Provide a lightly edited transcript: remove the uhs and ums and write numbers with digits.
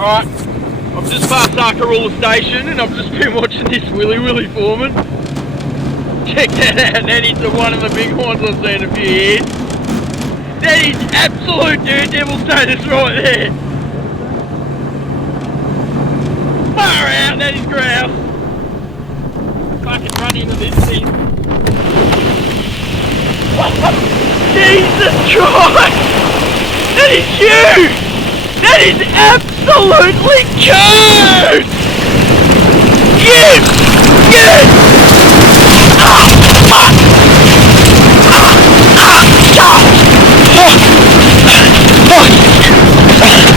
Alright, I've just passed Arkaroola Station and I've just been watching this Willy Foreman. Check that out, that is one of the big ones I've seen in a few years. That is absolute daredevil status right there. Far out, that is grouse. Fucking run into this thing. Jesus Christ! That is huge! That is absolutely huge! Yes! Yes! Ah! Fuck! Ah! Ah! Ah! Oh! Oh!